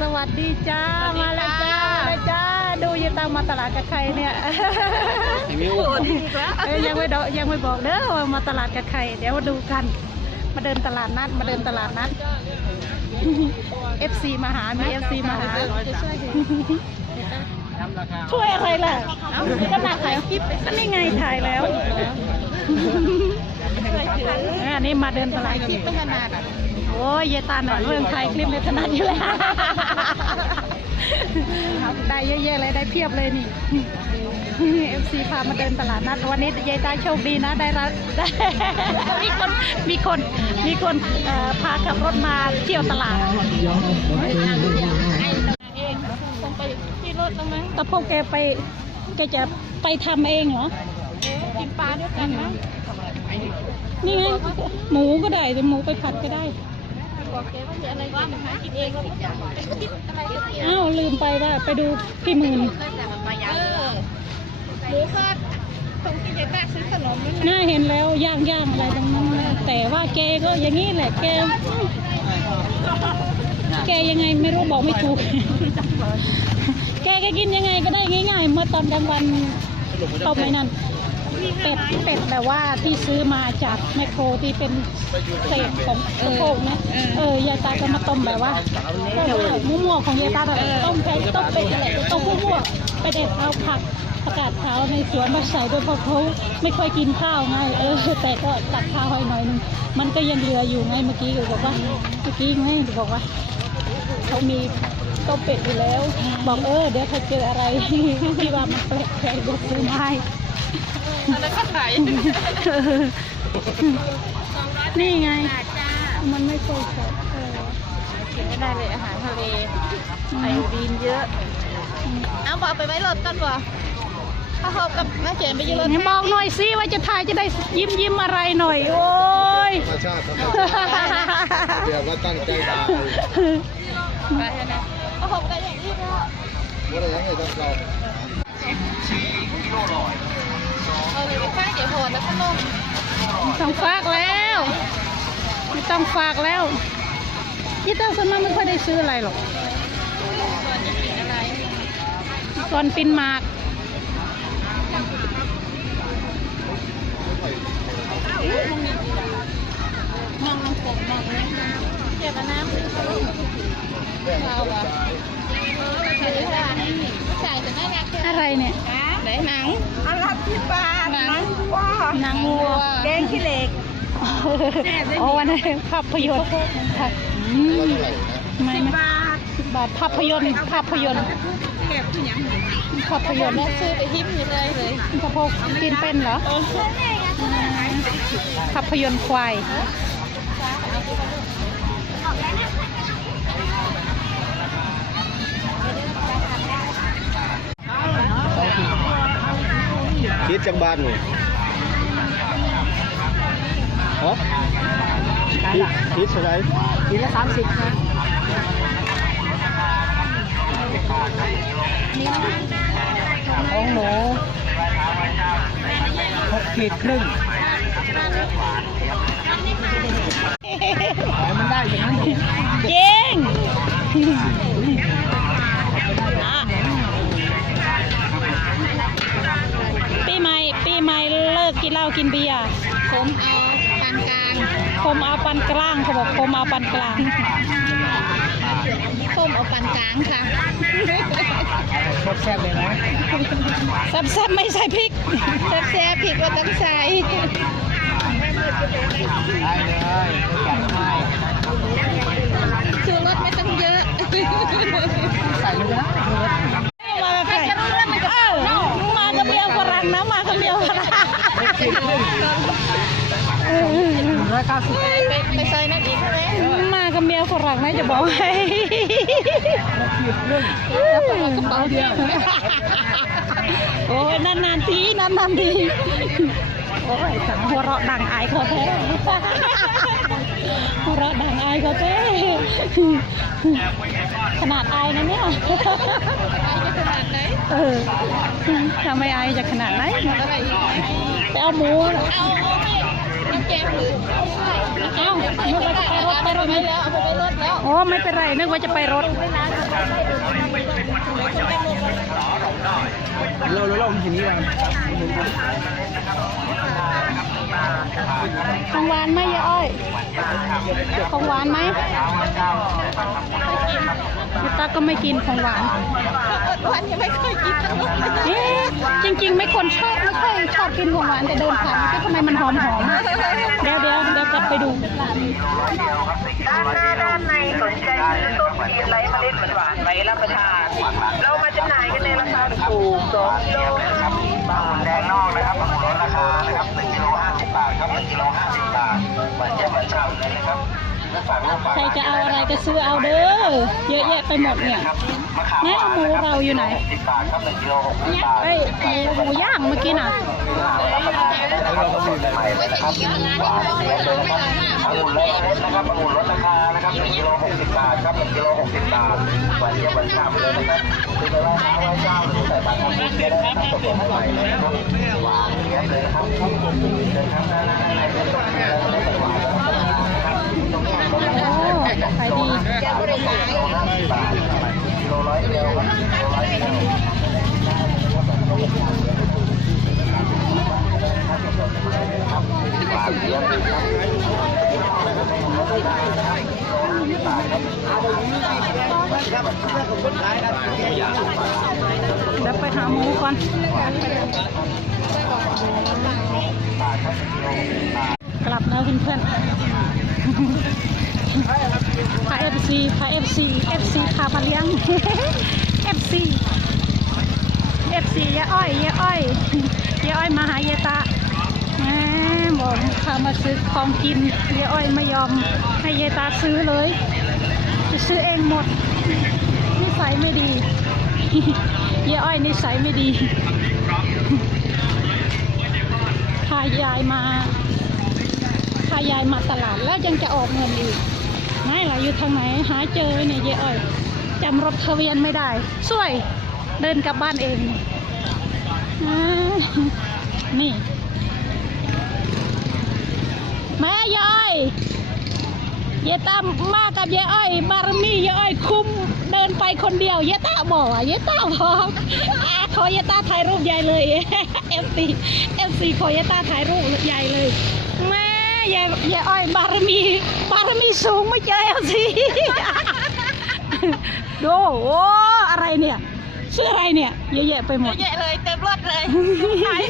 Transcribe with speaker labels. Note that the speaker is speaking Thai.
Speaker 1: สวัสดีจ้า มาแล้วจ้ามาแล้วจ้า ดูยายตังมาตลาดกับใครเนี่ย
Speaker 2: มิว
Speaker 1: เอ้ยยังไม่ดอกยังไม่บอกเด้อว่ามาตลาดกับใคร เดี๋ยวมาดูกัน มาเดินตลาดนัด มาเดินตลาดนัด FC มาหา มี FC มาหา ช่วยอะไรล่ะก็มาถ่ายคลิปก็นี่ไงถ่ายแล้วอันนี้มาเดินตลาดคลิปไม่ถนัด โอ้ยยายตาหน่อยเรื่องถ่ายคลิปไม่ถนัดอยู่แล้วได้เยอะแยะเลยได้เพียบเลยนี่เอฟซีพามาเดินตลาดนัดวันนี้ยายตาโชคดีนะได้รับได้มีคนมีคนมีคนพาขับรถมาเที่ยวตลาดตะพงแกไปแกจะไปทำเองเหรอ
Speaker 3: กินปลาด้วยกันนะ
Speaker 1: นี่ไงหมูก็ได้แต่หมูไปผัดก็ได้
Speaker 3: อกแกว่ามีอะไรบ้างหากินเองก็ไปคิดอะไรก็เสีย
Speaker 1: อ้าวลืมไปว่าไปดูพี่หมื่น
Speaker 3: เออหมูทอดตรงที่ยายแม่ซื้อขนมนั่นนะ
Speaker 1: น่าเห็นแล้วย่างย่างอะไรตรงนั้นนะแต่ว่าแกก็อย่างนี้แหละแกแกยังไงไม่รู้บอกไม่ถูก แกก็กินยังไงก็ได้ง่ายๆ เมื่อตอนกลางวันต้มไอ้นั่น เป็ดเป็ดแบบว่าที่ซื้อมาจากแมคโครที่เป็นเศษของสะโพกนะเออยายตาก็มาต้มแบบว่ามั่วๆของยายตาแบบต้มแค่ต้มเป็ดอะไรต้มมั่วๆไปเด็ดเอาผักประกาศขาวในสวนมาใส่ด้วยเพราะเขาไม่ค่อยกินข้าวไงเออแต่ก็ตักข้าวให้หน่อยนึงมันก็ยังเหลืออยู่ไงเมื่อกี้ก็บอกว่าเมื่อกี้ไงบอกว่าเขามีต้มเป็ดอยู่แล้ว บอกเออเดี๋ยวถ้าเจออะไรที่ว่ามันแปลกๆเดี๋ยวซื้อมาให้
Speaker 3: แล้วก็ขาย
Speaker 1: นี่ไง มันไม่เคยสดเออ
Speaker 3: กินไม่ได้เลยอาหารทะเลไอโอดีนเยอะเอาบอกไปไว้รถกันบ่ถ้าหอบกับแม่เจมไปอยืนรถ
Speaker 1: ให้บอกหน่อยสิว่าจะถ่ายจะได้ยิ้มยิ้มๆอะไรหน่อย โอ้ย
Speaker 2: ธรรมชาติธรรมชาติเดี๋ยวว่าตั้งใจมา
Speaker 3: ไปนะเอาหอบได้อย่างนี้ก็
Speaker 2: ว่าอะไรยังไงต้องเรา
Speaker 3: เออเลยข้าเดี๋ยวโหดแล้วขนม
Speaker 1: ต้องฝากแล้วไม่ต้องฝากแล้วยี่เต้าส่วนมากไม่ค่อยได้ซื้ออะไรหรอก
Speaker 3: ส่วนจะกินอะไร
Speaker 1: ก่อนปินหมาก
Speaker 3: มองน้ำฝนมองนี้เก็บน้ำเอาอะใส่ได้ใส่แต่ไม่รัก
Speaker 1: อะไรเนี่ย
Speaker 3: ไหนหนัง
Speaker 4: อันละที่บ้าน
Speaker 3: หนัง
Speaker 4: นัง วัว
Speaker 1: หนางวัว
Speaker 4: แกงขี้เหล็ก
Speaker 1: โอ้วันนี้ภาพยนตร์ค่ะอื
Speaker 2: เรา
Speaker 1: ม
Speaker 2: เท่าไหร่นะ
Speaker 1: ไม่ไม่
Speaker 4: บาท
Speaker 1: สิบบาทภาพยนตร์ภาพยนตร์
Speaker 4: แก็บที่หยัง
Speaker 1: ภาพยนตร์
Speaker 3: แล้วซื้อไปหิ้มอยู่เลยเลย
Speaker 1: กระโพกกินเป็นเหรอภาพยนตร์ควาย
Speaker 2: จังบ้านหนูฮะคิดคิดอะไร
Speaker 4: ทีละสามสิบนะ
Speaker 1: ของหมูหกขีดครึ่ง
Speaker 4: มันได้อย่างนั้น
Speaker 1: เก่งปีใหม่ปีใหม่เลิ กกินเหล้ากินเบียร์
Speaker 3: ผมเอาปานกลาง
Speaker 1: ผมเอาปันกลางเขาบอกผมเอาปันกลาง
Speaker 3: ผมเอาปานกลางค่ะ
Speaker 4: แซ่บเลยนะ
Speaker 1: แซ่บๆไม่ใส่พริก
Speaker 3: แซ่บๆผิดว่าต้องใส่
Speaker 4: ได้เลยจัดให้
Speaker 3: ชูรสไม่ต้องเยอะ
Speaker 4: ใส่เลยนะ
Speaker 1: มาแบบไหนเออมากับเมียฝรั่งนะมากับเมียฝรั่ง
Speaker 4: ร้อยเก้าสิบ
Speaker 3: ไปไปไปซอยนั่นอีกใช่ไหม
Speaker 1: มากับเมียฝรั่งนะจะบอกให้
Speaker 3: แล้วก็เอากระเป๋าเดียว
Speaker 1: โอ้ยนานๆทีนานๆทีโอ้ยสังหัวเราะดังอายเขาแท้หัวเราะดังอายเขาแท้ขนาดอายนะเนี่ย
Speaker 3: ขนาดไหน
Speaker 1: เออถ้าไม่อายจะขนาดไหน
Speaker 3: อะไรอีก
Speaker 1: ไปเอาหมู
Speaker 3: เอาเอาไม่แก้มหรื
Speaker 1: ไปรถไปรถไหม
Speaker 3: แล้วเอาไปรถแล้ว
Speaker 1: อ๋อไม่เป็นไรนึกว่าจะไปรถ
Speaker 2: เราเราเราทีนี้กัน
Speaker 1: ของหวานไหมยายอ้อยของหวานไหมพี่ตาก็ไม่กินของหวาน
Speaker 3: วันยังไม่เคยกินขนมเลย
Speaker 1: เอ๊ะจริงๆไม่คนชอบไม่ค่อยชอบกินของหวานแต่เดินผ่านก็ทำไมมันหอมหอมๆอะเดี๋ยวเดี๋ยวเดี๋ยวกลับไปดู
Speaker 5: ด้านหน้าด้านในสนใจซื้อส้มจีนไร้เมล็ดหวานไว้รับประทาน เรามาจำหน่ายกันในราคาถูกสองกิโลนะครับบาทแดงนอกนะครับลดราคานะครับ1กิโล50บาทครับ1กิโล50บาทเหมือนเยี่ยมเหมือนฉ่ำเลยนะครับฝากลูกฝาก
Speaker 1: ใครจะเอาอะไรก็ซื้อเอาเด้อ เยอะแยะไปหมดเนี่ยแม่หมูเราอยู่ไหน
Speaker 5: 10บาทครับ1กิโล60บาท
Speaker 1: เอ้ยหมูย่างเมื่อกี้น่ะ
Speaker 5: เราก็สดใหม่เลยนะครับหวานเล็กเลยนะครับองุ่นเล็นะครับองุ่นลดราคานะครับ1กิโล60บาทครับ1กิโล60บาทวานเยี่ยมเหมือนฉ่ำเลยนะครับคือไปไหว้พระไหว้เจ้าหรือใส่บาตรทำบุญก็ได้นะครับสดๆใหม่เลยนะครับหวานเล็กเลยนะครับเดินครับด้านหน้าด้านในเป็นต้นไม้แล้วก็ได้หวานนะครับ
Speaker 1: โอ้ขายดี
Speaker 5: แก้วบริการบาทกิโลร้อยเดียวครับกิโลร้อยเดียว
Speaker 1: เดี๋ยวไปหาหมูก่อนกลับแล้วเพื่อนๆพาเอฟซีพาเอฟซีเอฟซีพามาเลี้ยงเอฟซีเอฟซียายอ้อยยาอ้อยยาอ้อยมาหายาตา มาซื้อของกินยายอ้อยไม่ยอมให้ยายตาซื้อเลย จะซื้อเองหมด นิสัยไม่ดียายอ้อยนิสัยไม่ดีพายายมาพายายมาตลาดแล้วยังจะออกเงินอีกไม่เราอยู่ทางไหนหาเจอเนี่ยยายอ้อยจำรถทะเบียนไม่ได้สวยเดินกลับบ้านเองนี่ ยายยายตามมากับยายอ้อย บารมียายอ้อยคุมเดินไปคนเดียวยายตาบอกอะยายตาบอกอะขอยายตาถ่ายรูปใหญ่เลยเอฟซีเอฟซีขอยายตาถ่ายรูปใหญ่เลยแม่ยายยายอ้อย บารมี บารมีสูงไม่เจอเอฟซีดูโอ้อะไรเนี่ยชื่ออะไรเนี่ยเยอะแยะไปหมด
Speaker 3: เยอะเลยเต็มรถเลยขาย